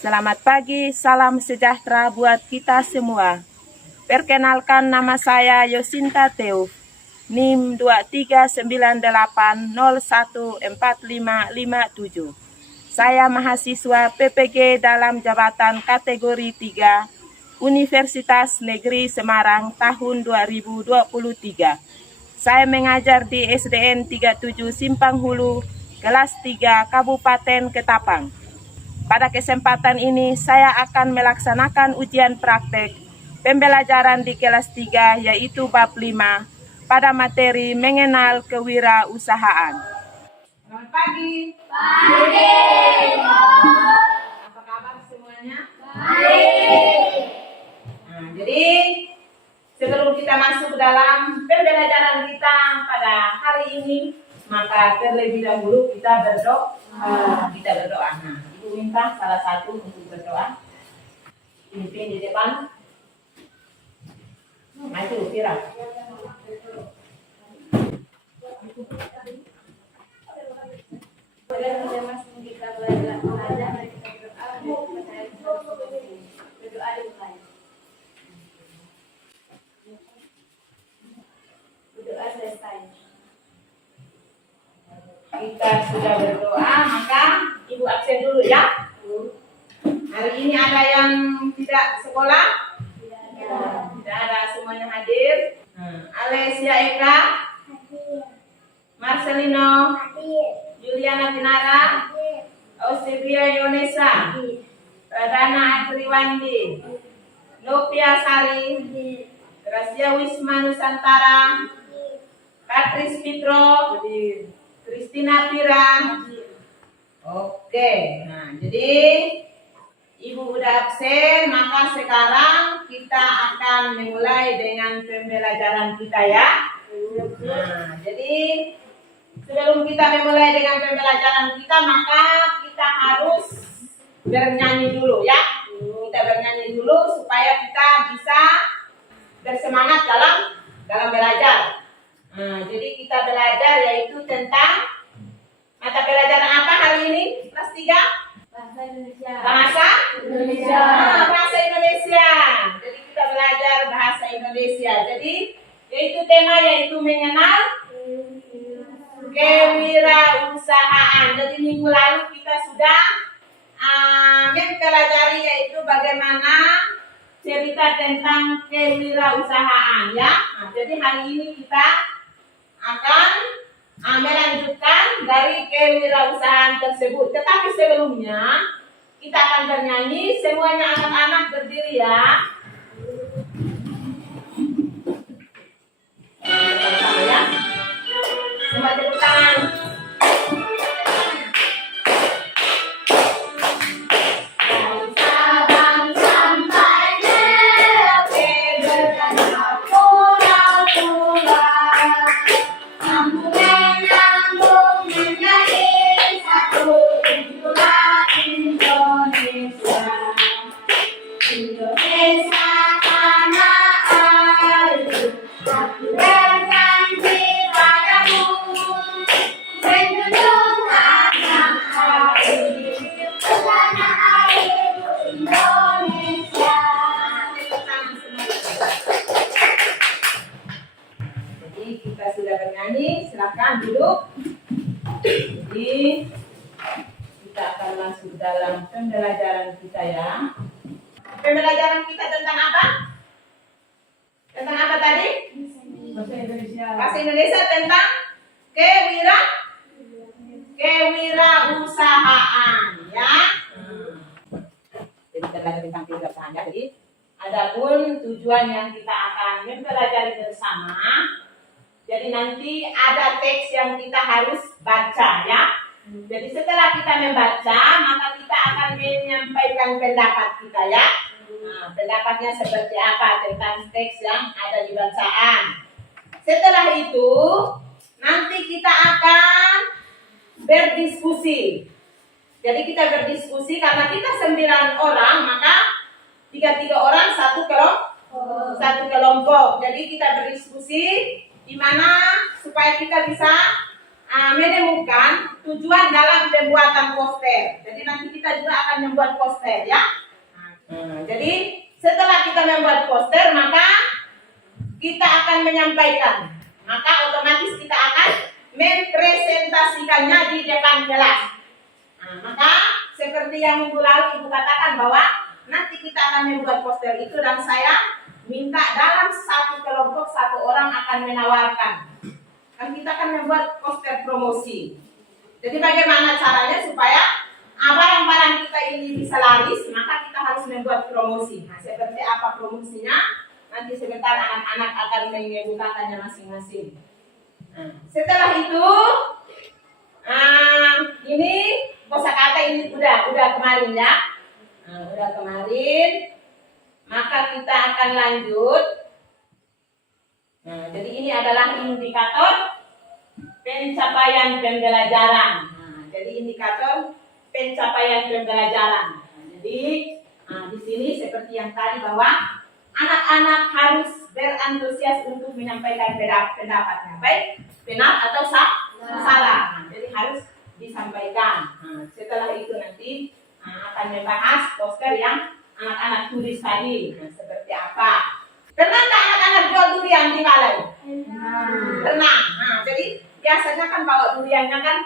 Selamat pagi, salam sejahtera buat kita semua. Perkenalkan, nama saya Yosinta Teuf, NIM 2398014557. Saya mahasiswa PPG dalam jabatan kategori 3 Universitas Negeri Semarang tahun 2023. Saya mengajar di SDN 37 Simpang Hulu, kelas 3 Kabupaten Ketapang. Pada kesempatan ini saya akan melaksanakan ujian praktek pembelajaran di kelas 3 yaitu bab 5 pada materi mengenal kewirausahaan. Selamat pagi. Pagi. Apa kabar semuanya? Baik. Jadi sebelum kita masuk dalam pembelajaran kita pada hari ini, maka terlebih dahulu kita berdoa. Nah, Ibu minta salah satu untuk berdoa. Pimpin di depan. Maju, Fira. Kita sudah berdoa, maka Ibu absen dulu ya. Hari ini ada yang tidak sekolah? Tidak ada, semuanya hadir. Alesia Eka, Marcelino, Juliana Pinara, Eusebia Yonesa, Pradana Atriwandi, Novia Sari, Gracia Wisma Nusantara, Patris Fitro, Kristina Pira. Oke, nah jadi Ibu udah absen, maka sekarang kita akan memulai dengan pembelajaran kita ya. Nah, jadi sebelum kita memulai dengan pembelajaran kita, maka kita harus bernyanyi dulu ya. Kita bernyanyi dulu supaya kita bisa bersemangat dalam belajar. Nah, jadi kita belajar yaitu tentang mata pelajaran apa hari ini? Kelas 3? Bahasa Indonesia. Bahasa Indonesia. Bahasa Indonesia. Jadi kita belajar bahasa Indonesia. Jadi yaitu tema yaitu mengenal kewirausahaan. Jadi minggu lalu kita sudah mempelajari yaitu bagaimana cerita tentang kewirausahaan ya. Nah, jadi hari ini kita akan melanjutkan dari kewirausahaan tersebut. Tetapi sebelumnya kita akan bernyanyi, semuanya anak-anak berdiri ya. Semua tepuk tangan. Silakan duduk. Jadi kita akan masuk dalam pembelajaran kita ya. Pembelajaran kita tentang apa? Tentang apa tadi? Bahasa Indonesia. Bahasa Indonesia tentang kewirausahaan ya. Jadi kita belajar tentang kewirausahaan ya. Jadi adapun tujuan yang kita akan mempelajari bersama. Jadi nanti ada teks yang kita harus baca ya. Jadi setelah kita membaca, maka kita akan menyampaikan pendapat kita ya. Nah, pendapatnya seperti apa tentang teks yang ada di bacaan. Setelah itu, nanti kita akan berdiskusi. Jadi kita berdiskusi karena kita 9 orang, maka 3 orang satu kelompok. Jadi kita berdiskusi di mana supaya kita bisa menemukan tujuan dalam pembuatan poster. Jadi nanti kita juga akan membuat poster ya. Jadi setelah kita membuat poster, maka kita akan menyampaikan. Maka otomatis kita akan mempresentasikannya di depan kelas. Maka seperti yang minggu lalu Ibu katakan bahwa nanti kita akan membuat poster itu dan saya minta dalam satu kelompok satu orang akan menawarkan. Dan kita akan membuat poster promosi. Jadi bagaimana caranya supaya barang-barang kita ini bisa laris, maka kita harus membuat promosi. Nah, seperti apa promosinya? Nanti sebentar anak-anak akan mengemukakannya masing-masing. Setelah itu, ini kosakata ini udah kemarin ya. Udah kemarin. Maka kita akan lanjut. Jadi ini adalah indikator pencapaian pembelajaran. Jadi indikator pencapaian pembelajaran. Jadi di sini seperti yang tadi bahwa anak-anak harus berantusias untuk menyampaikan pendapatnya, baik benar atau salah. Jadi harus disampaikan. Setelah itu nanti akan membahas poster yang anak-anak tulis tadi. Seperti apa? Pernah nggak anak-anak jual durian di balai? Pernah. Jadi biasanya kan bawa duriannya kan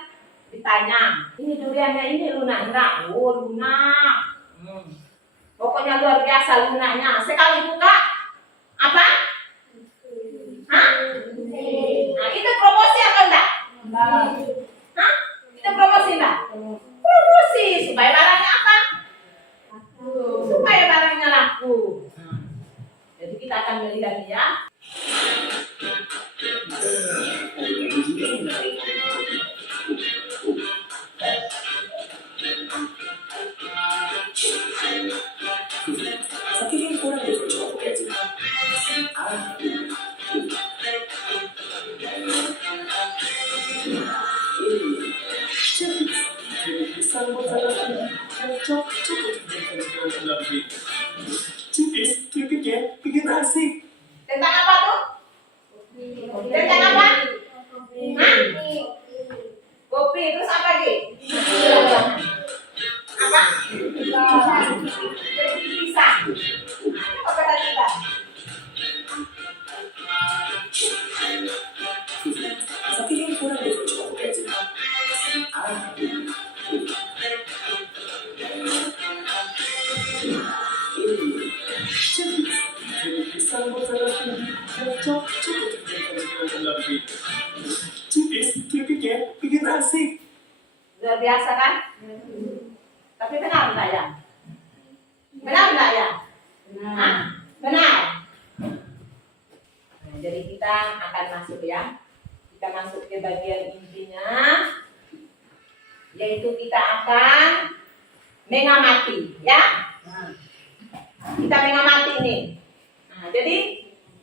ditanya, ini duriannya ini lunak enggak? Oh lunak. Pokoknya luar biasa lunaknya. Sekali buka, apa? Nah, itu promosi atau enggak? Itu promosi enggak? Promosi supaya barangnya apa? Supaya barangnya laku. Jadi kita akan melihat ya. Tentang apa tuh? Tentang apa? Kopi, terus apa lagi? Apa? Jadi pisang. Apa tadi kita? Luar biasa kan? Tapi benar enggak ya? Benar enggak ya? Benar. Nah, jadi kita akan masuk ya. Kita masuk ke bagian intinya, yaitu kita akan mengamati ya. Kita mengamati nih. Nah, jadi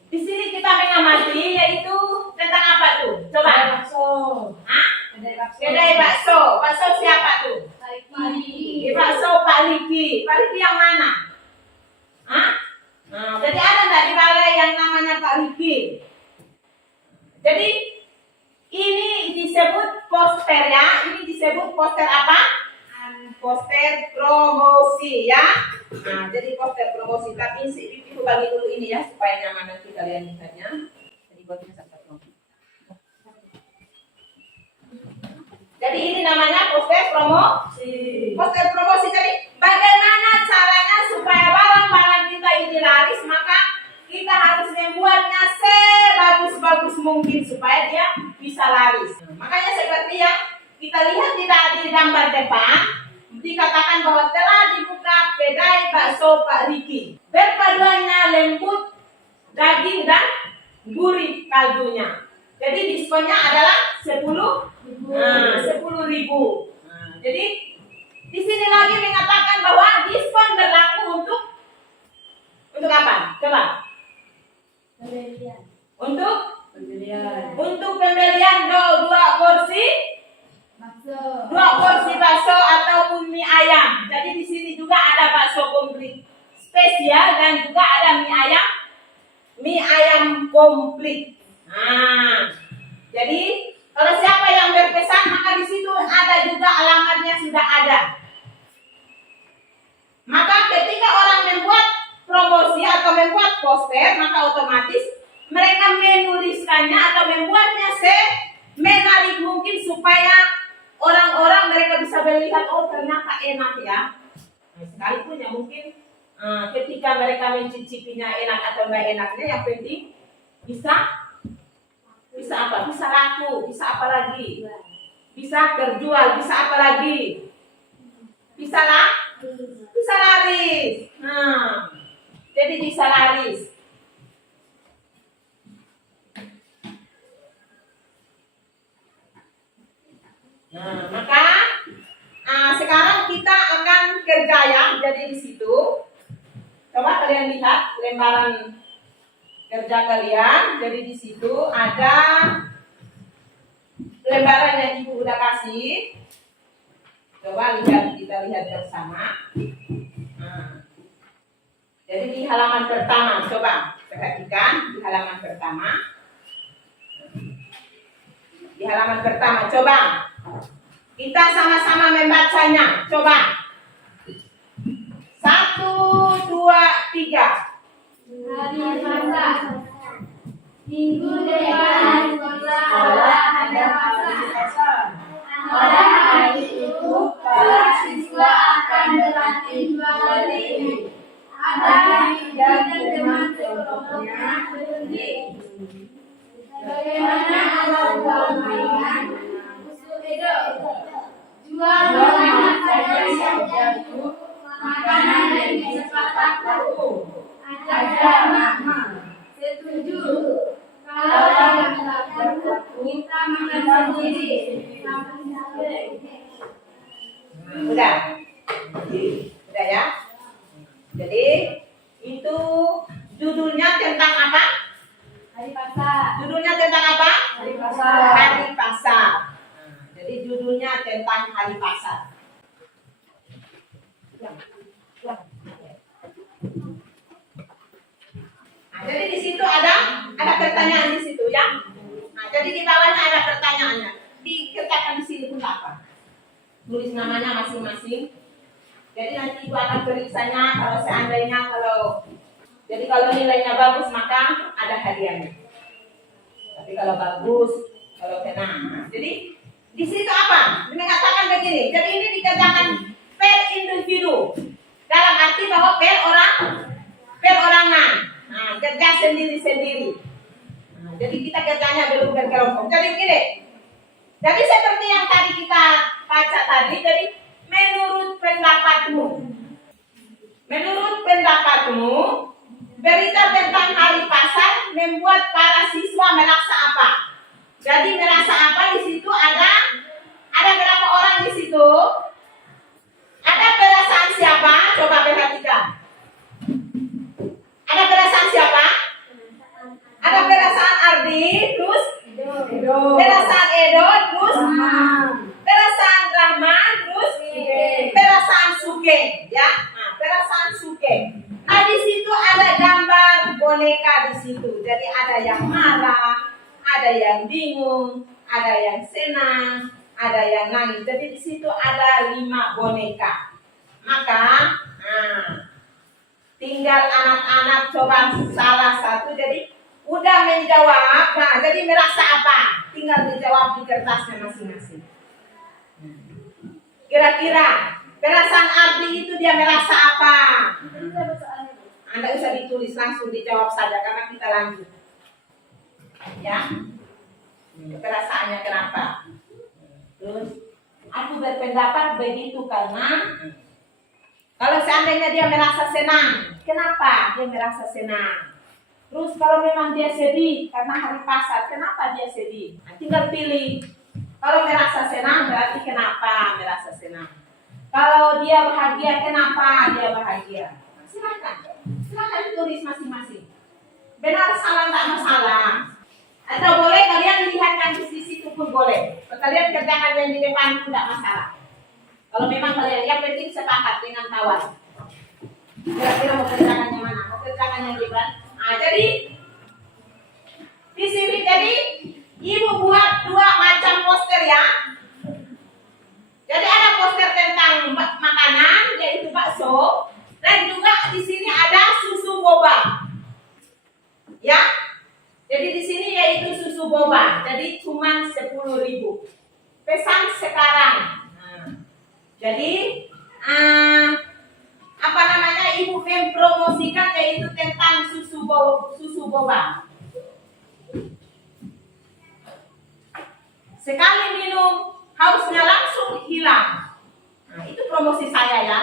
di sini kita mengamati yaitu tentang apa tuh? Coba. Kedai bakso. Bakso siapa tuh? Bakso Pak Liki. Pak Liki yang mana? Nah, jadi ada nggak di balai yang namanya Pak Liki? Jadi ini disebut poster ya. Ini disebut poster apa? Poster promosi ya. Nah, jadi poster promosi. Tapi itu bagi dulu ini ya supaya nyaman nanti kalian lihatnya. Jadi buatnya satu-satu. Jadi ini namanya poster promosi. Poster promosi. Jadi bagaimana caranya supaya barang-barang kita ini laris, maka kita harus membuatnya sebagus-bagus mungkin supaya dia bisa laris. Makanya seperti yang kita lihat di gambar depan, dikatakan bahwa telah dibuka kedai bakso Pak Riki. Berpaduannya lembut, daging dan gurih kaldunya. Jadi diskonnya adalah 10.000. Jadi di sini lagi mengatakan bahwa diskon berlaku untuk apa? Coba. Untuk pembelian 2 porsi bakso ataupun mie ayam. Jadi di sini juga ada bakso komplit spesial dan juga ada mie ayam komplit. Nah, jadi kalau siapa yang maka di situ ada juga alamatnya sudah ada. Maka ketika orang membuat promosi atau membuat poster, maka otomatis mereka menuliskannya atau membuatnya menarik mungkin supaya orang-orang mereka bisa melihat, oh ternyata enak ya. Nah, sekalipun ya mungkin ketika mereka mencicipinya enak atau enggak enaknya, yang penting bisa apa? Bisa laku, bisa apa lagi? Bisa terjual, bisa apa lagi? Bisa laris. Nah, jadi bisa laris. Nah, maka sekarang kita akan kerja ya. Jadi di situ, coba kalian lihat lembaran kerja kalian. Jadi di situ ada lembaran yang ibu udah kasih. Coba lihat, kita lihat bersama. Nah, jadi di halaman pertama, coba perhatikan di halaman pertama. Di halaman pertama, coba kita sama-sama membacanya. Coba 1, 2, 3. Hari Selasa. Minggu depan sekolah ada pasar. Pada hari itu para siswa akan berlatih 2 kali. Ada dan teman sekelompoknya berunding. Bagaimana kalau mainan usul Edo? Jual makanan saja yang jago, makanan yang cepat laku. Ada mama. Setuju. Kalau yang tak laku, kita makan sendiri. Udah ya. Jadi itu judulnya tentang apa? Hari pasar. Judulnya tentang apa? Hari pasar. Hari pasar. Jadi judulnya tentang hari pasar. Nah, jadi di situ ada pertanyaan di situ ya. Nah, jadi di bawahnya ada pertanyaannya. Dikerjakan di sini pun apa? Tulis namanya masing-masing. Jadi nanti ibu akan periksanya kalau seandainya jadi kalau nilainya bagus maka ada hadiahnya. Tapi kalau bagus, kalau kena. Nah, jadi di situ apa? Mengatakan begini. Jadi ini dikerjakan per individu. Dalam arti bahwa perorangan. Nah, kerja sendiri-sendiri. Nah, jadi kita kerjanya belum berkelompok. Jadi begini. Jadi seperti yang tadi kita baca tadi, jadi menurut pendapatmu, berita tentang hari pasar membuat para siswa merasa apa? Jadi merasa apa di situ ada berapa orang di situ? Ada perasaan siapa? Coba perhatikan. Ada perasaan siapa? Ada perasaan Ardi, terus perasaan Edo, terus perasaan Rahman, terus perasaan Suke, ya. Nah, perasaan Suke. Nah, di situ ada gambar boneka di situ. Jadi ada yang marah, ada yang bingung, ada yang senang, ada yang nangis. Jadi di situ ada 5 boneka. Maka, tinggal anak-anak coba salah satu. Jadi udah menjawab. Nah, jadi merasa apa? Tinggal dijawab di kertasnya masing-masing. Kira-kira perasaan Ardi itu dia merasa apa? Anda usah ditulis, langsung dijawab saja karena kita lanjut. Ya. Perasaannya kenapa? Terus aku berpendapat begitu karena kalau seandainya dia merasa senang, kenapa dia merasa senang? Terus kalau memang dia sedih karena hari pasar, kenapa dia sedih? Nah, tinggal pilih. Kalau merasa senang berarti kenapa merasa senang? Kalau dia bahagia, kenapa dia bahagia? Nah, silakan tulis masing-masing. Benar salah tak masalah. Atau boleh kalian lihatkan di sisi itu pun boleh. Kalian kerjakan yang di depan pun tidak masalah. Kalau memang kalian yang penting sepakat dengan kawan. Kira-kira mau kerjakan yang mana? Mau kerjakan yang di depan? Nah, jadi di sini jadi ibu buat 2 macam poster ya. Jadi ada poster tentang makanan yaitu bakso dan juga di sini ada susu boba. Ya. Jadi di sini yaitu susu boba. Jadi cuma 10.000. Pesan sekarang. Nah, jadi apa namanya, ibu mempromosikan yaitu tentang susu boba. Sekali minum hausnya langsung hilang. Nah, itu promosi saya ya.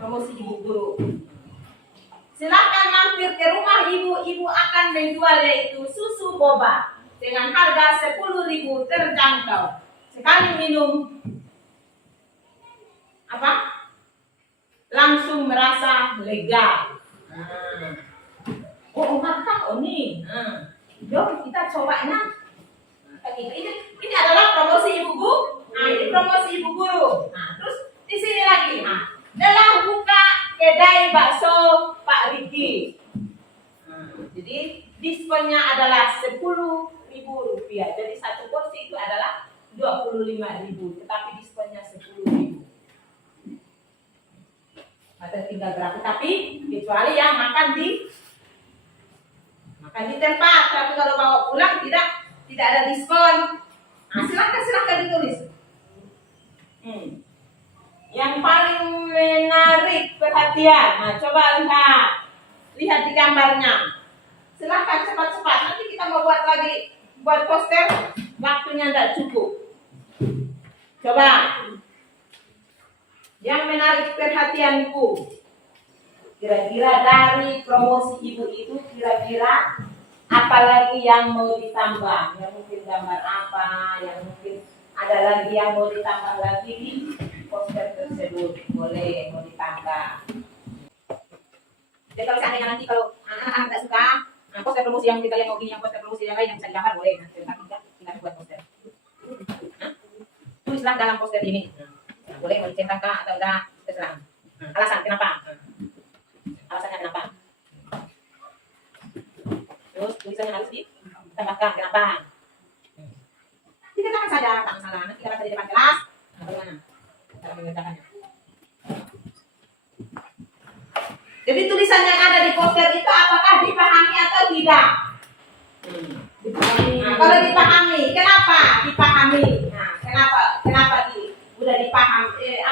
Promosi ibu guru. Silakan mampir ke rumah ibu akan menjual yaitu susu boba dengan harga 10.000 terjangkau. Sekali minum langsung merasa lega. Oh mantap ini. Yuk kita cobanya. Ini adalah promosi ibu guru. Ini promosi ibu guru. Terus di sini lagi. Telah buka kedai bakso Pak Riki. Jadi diskonnya adalah 10.000 rupiah. Jadi satu porsi itu adalah 25.000, tetapi diskonnya 10.000. Ada tinggal berapa? Tapi kecuali yang makan di tempat. Tapi kalau bawa pulang tidak ada diskon. Silakan ditulis. Yang paling menarik perhatian. Coba lihat di gambarnya. Silakan cepat-cepat. Nanti kita mau buat poster. Waktunya tidak cukup. Coba. Yang menarik perhatianku. Kira-kira dari promosi ibu itu kira-kira apalagi yang mau ditambah? Yang mungkin gambar apa? Yang mungkin ada lagi yang mau ditambah lagi di poster tersebut? Boleh mau ditambah. Jadi kalau seandainya nanti kalau anak-anak tidak suka poster promosi yang kita yang mau gini, yang poster promosi yang lain yang bisa digambar boleh. Nanti kita buat poster. Tulislah dalam poster ini. Boleh mau dicentangkan atau enggak terserah. Alasan kenapa? Alasannya kenapa? Terus tulisannya harus ditambahkan kenapa? Dikatakan saja, tak masalah. Nanti kalau di depan kelas, bagaimana cara mengerjakannya? Jadi tulisan yang ada di poster itu apakah dipahami atau tidak? Dipahami. Kalau dipahami, kenapa dipahami? Kenapa udah dipahami?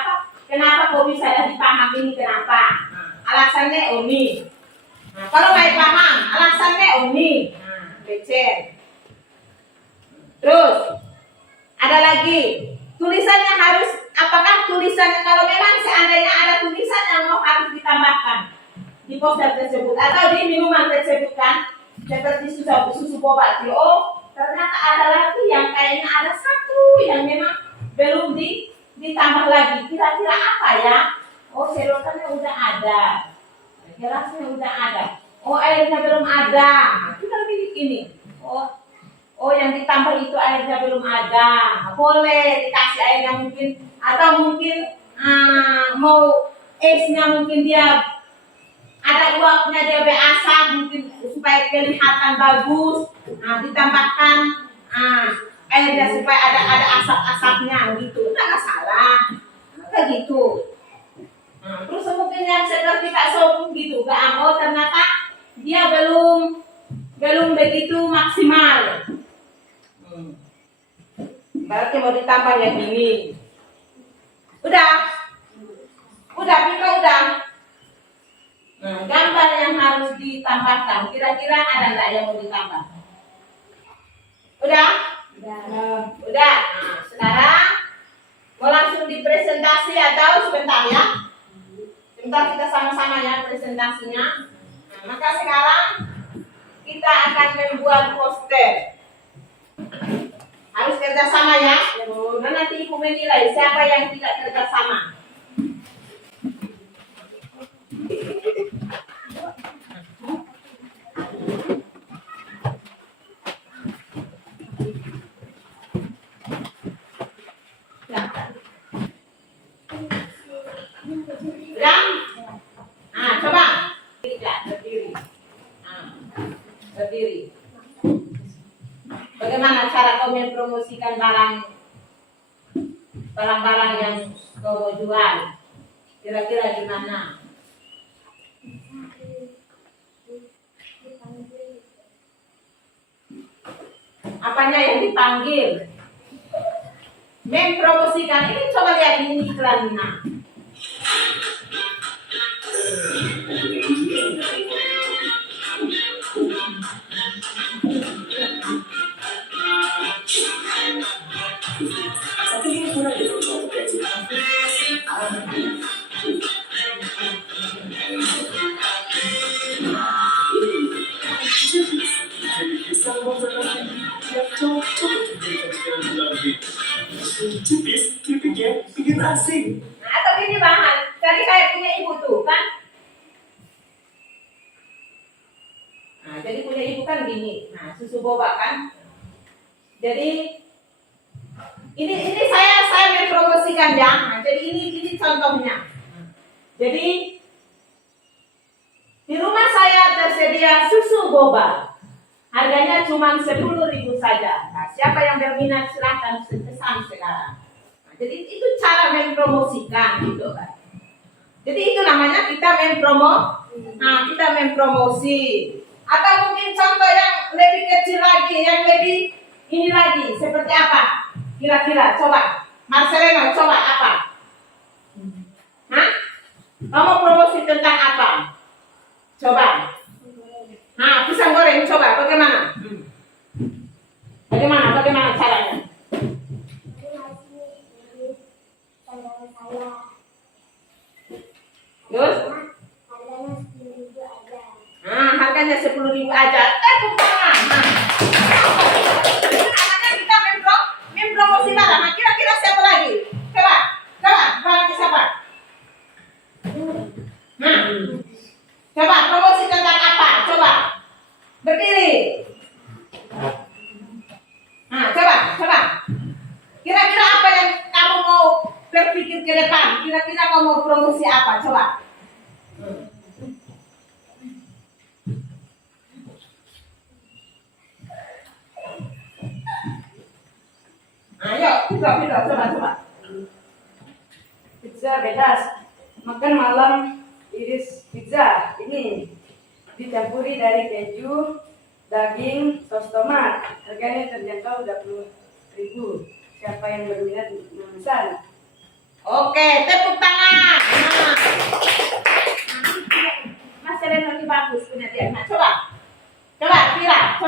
Kenapa kok bisa dipahami ini? Kenapa? Alasannya ini. Kalau nggak paham, alasannya ini. Becet. Terus ada lagi tulisannya harus. Apakah tulisannya kalau memang seandainya ada tulisan yang harus ditambahkan di poster tersebut atau di minuman tersebut kan, seperti susu boba. Ternyata ada lagi yang kayaknya ada satu yang memang belum ditambah lagi. Kira-kira apa ya? Sedotannya udah ada, gelasnya udah ada. Airnya belum ada. Kita pilih ini. Yang ditambah itu airnya belum ada. Boleh dikasih airnya mungkin, atau mungkin mau esnya mungkin dia ada uapnya, dia berasap mungkin supaya kelihatan bagus. Ditambahkan airnya supaya ada asap-asapnya gitu. Enggak masalah. Kayak gitu. Terus mungkin yang seperti bakso gitu, ternyata dia belum begitu maksimal. Berarti mau ditambah yang ini. Udah, Pika udah. Gambar yang harus ditambahkan, kira-kira ada nggak yang mau ditambah? Udah. Sekarang mau langsung dipresentasi atau sebentar ya? Sebentar kita sama-sama ya presentasinya. Maka sekarang kita akan membuat poster. Harus kerjasama ya. Dan nanti ibu menilai siapa yang tidak kerjasama. Coba berdiri. Bagaimana cara kau mempromosikan barang barang-barang yang kau jual. Kira-kira gimana? Apanya yang dipanggil? Mempromosikan. Ini coba lihat ini iklannya. Nah, atau gini bahan. Tadi saya punya ibu tuh kan. Nah, jadi punya ibu kan gini. Nah, susu boba kan. Jadi ini saya mempromosikan ya. Nah, jadi ini contohnya. Jadi di rumah saya tersedia susu boba. Harganya cuma 10.000 saja. Nah, siapa yang berminat silahkan pesan sekarang. Nah, jadi itu cara mempromosikan gitu kan. Jadi itu namanya kita kita mempromosi. Atau mungkin contoh yang lebih kecil lagi, yang lebih ini lagi, seperti apa? Kira-kira, coba. Marcelino, coba apa? Hah? Kamu promosi tentang apa? Coba. Nah, pisang goreng, coba. Bagaimana? Bagaimana caranya? Terus? Nah, harganya 10.000 aja. Tepuk tangan. Nah. Itu namanya kita mempromosi barang. Nah, kira-kira siapa lagi? Coba, barang siapa? Nah, coba promosi tentang apa? Coba, berdiri. Nah, coba. Kira-kira apa yang kamu mau berpikir ke depan? Kira-kira kamu mau promosi apa? Coba. Ayo, coba. Pizza bebas. Makan malam iris pizza. Ini dicampuri dari keju, daging, sos tomat. Harganya terjangkau 20.000. Siapa yang berminat memesan? Oke, tepuk tangan. Mas Selena lebih bagus punya dia. Nah, coba. Kira.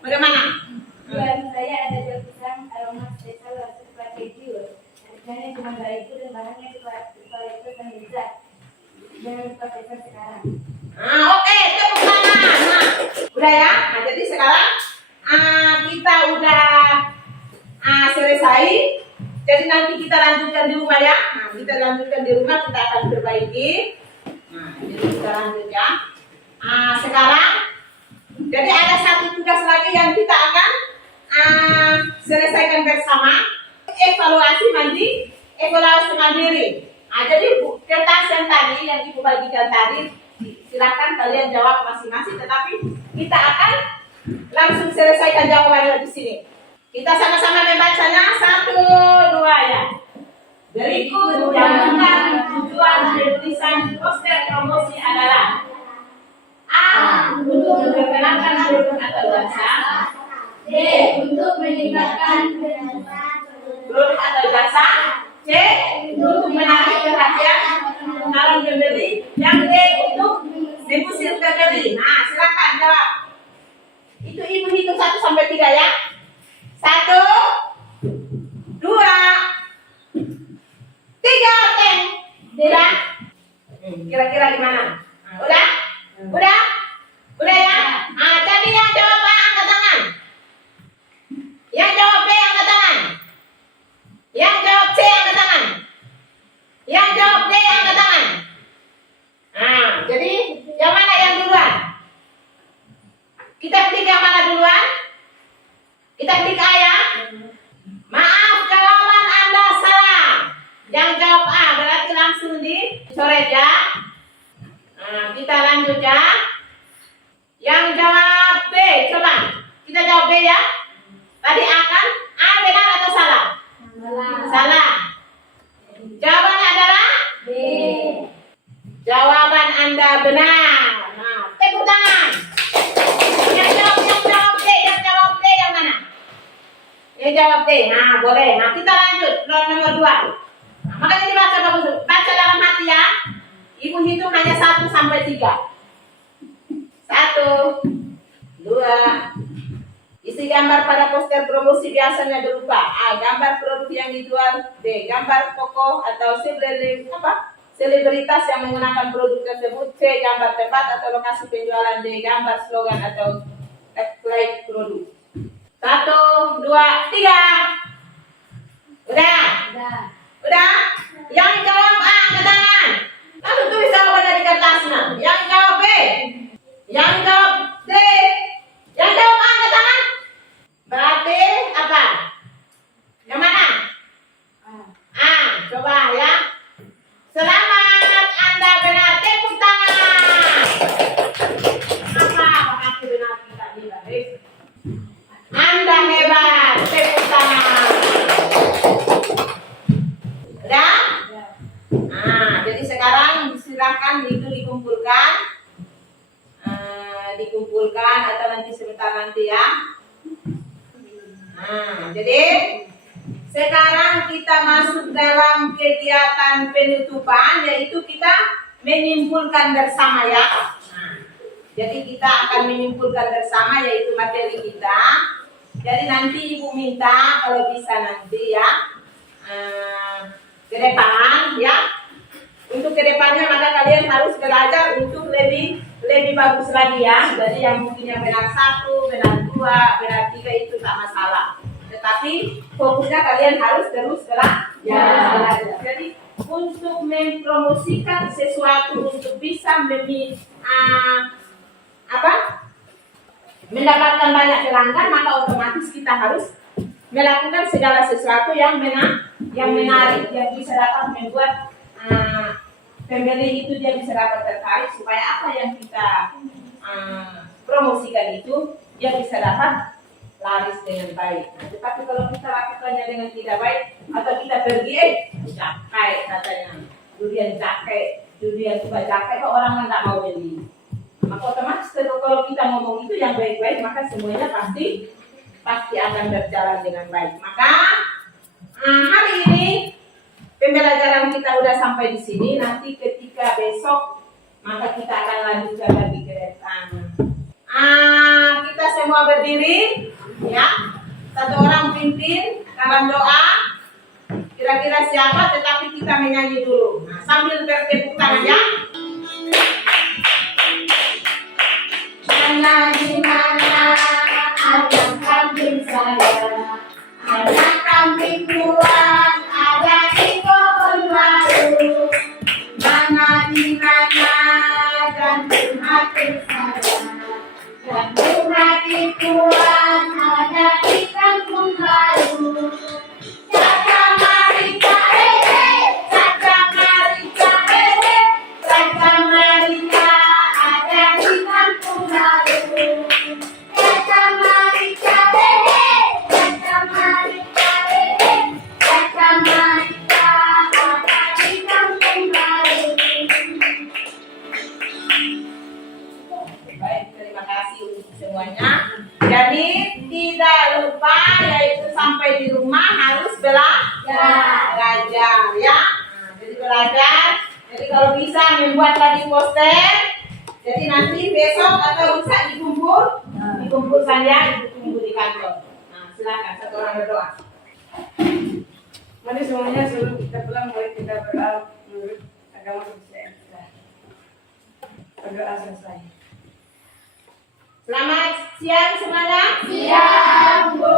Bagaimana? Jualan saya ada jual pisang aroma spesial rasa keju. Harganya cuma 2.000 dan bahannya kualitas dan lezat. Jangan lupa pesan sekarang. Nah, oke, tepuk tangan. Nah, udah ya. Nah, jadi sekarang kita udah selesai. Jadi nanti kita lanjutkan di rumah ya. Nah, kita lanjutkan di rumah, kita akan perbaiki. Nah, jadi kita lanjut ya. Sekarang, jadi ada satu tugas lagi yang kita akan selesaikan bersama. Evaluasi mandiri. Nah, jadi kertas yang tadi yang ibu bagikan tadi, silakan kalian jawab masing-masing. Tetapi kita akan langsung selesaikan jawabannya di sini. Kita sama-sama membacanya 1, 2 ya. Berikut jawaban tujuan tulisan poster promosi adalah A. Untuk memperkenalkan produk atau jasa. B. Untuk meningkatkan Produk atau jasa. C. Untuk menarik perhatian calon pembeli. Yang D. Untuk mengusir pembeli. Nah, silakan jawab. Itu ibu hitung 1 sampai 3 ya. 1, 2, 3, teng. Udah? Kira-kira gimana? Udah? Udah ya? Jadi yang jawab A angkat tangan. Yang jawab B angkat tangan. Yang jawab C angkat tangan. Yang jawab D angkat tangan. Jadi yang mana yang duluan? Kita klik yang mana duluan? Kita klik A ya. Maaf, jawaban Anda salah. Yang jawab A berarti langsung dicoret ya. Kita lanjut ya. Yang jawab B, coba. Kita jawab B ya. Tadi A kan? A benar atau salah? salah. Salah. Jawaban Anda benar. Nah, tepuk tangan. Yang jawab D, yang mana? Yang jawab D. Nah, boleh. Nah, kita lanjut round nomor 2. Nah, makanya dibaca bagus. Baca dalam hati ya. Ibu hitung hanya 1 sampai 3. 1, 2. Isi gambar pada poster promosi biasanya berupa A. Gambar produk yang dijual. B. Gambar tokoh atau selebritas yang menggunakan produk tersebut. C. Gambar tempat atau lokasi penjualan. D. Gambar slogan atau tagline produk. 1, 2, 3. Udah? Udah? Yang jawab A, angkat tangan. Lalu tulis jawabannya di kertasnya. Yang jawab B. Yang jawab D. Yang jawab A, angkat tangan. Berarti apa? Yang mana? A. Coba ya. Selamat, Anda benar. Tepuk tangan. Apa kasih benar kita bilang? Anda hebat. Tepuk tangan. Udah? Nah, jadi sekarang silakan itu dikumpulkan. Dikumpulkan atau nanti sebentar nanti ya. Nah, jadi sekarang kita masuk dalam kegiatan penutupan, yaitu kita menyimpulkan bersama ya. Nah, jadi kita akan menyimpulkan bersama yaitu materi kita. Jadi nanti ibu minta kalau bisa nanti ya ke depan ya. Untuk kedepannya maka kalian harus belajar untuk lebih bagus lagi ya. Jadi yang mungkin yang benar 1, benar 2, benar 3 itu tak masalah. Tetapi fokusnya kalian harus terus belajar. Jadi untuk mempromosikan sesuatu untuk bisa mendapatkan banyak pelanggan, maka otomatis kita harus melakukan segala sesuatu yang menarik, yang bisa dapat membuat pembeli itu dia bisa dapat tertarik supaya apa yang kita promosikan itu dia bisa dapat laris dengan baik. Nah, tetapi kalau kita lakukannya dengan tidak baik atau kita pergi jakai katanya durian jakai, durian suka jakai kok orang nggak mau beli. Maka otomatis kalau kita ngomong itu yang baik-baik maka semuanya pasti akan berjalan dengan baik. Maka hari ini pembelajaran kita udah sampai di sini. Nanti ketika besok maka kita akan lanjutkan lagi ke depan. Kita semua berdiri ya. Satu orang pimpin dalam doa. Kira-kira siapa, tetapi kita menyanyi dulu. Nah, sambil bertepuk tangan ya. Mana di mana ada kambing saya, ada kambing Tuhan, ada di pohon baru. Mana di mana jantung hati saya, jantung hati Tuhan ada di kampung baru. Caca Marika Caca Marika Caca Marika ada di kampung baru. Caca Marika Caca Marika Caca Marika ada di kampung baru. Baik, terima kasih untuk semuanya. Jadi tidak lupa yaitu sampai di rumah harus belajar ya. Nah, jadi belajar. Jadi kalau bisa membuat lagi poster. Jadi nanti besok atau bisa dikumpulkan ya, ditunggu di kantor. Nah, silakan satu orang berdoa. Mari semuanya sebelum kita pulang mari kita berdoa menurut agama Kristen. Berdoa selesai. Selamat siang semuanya. Siang, Bu.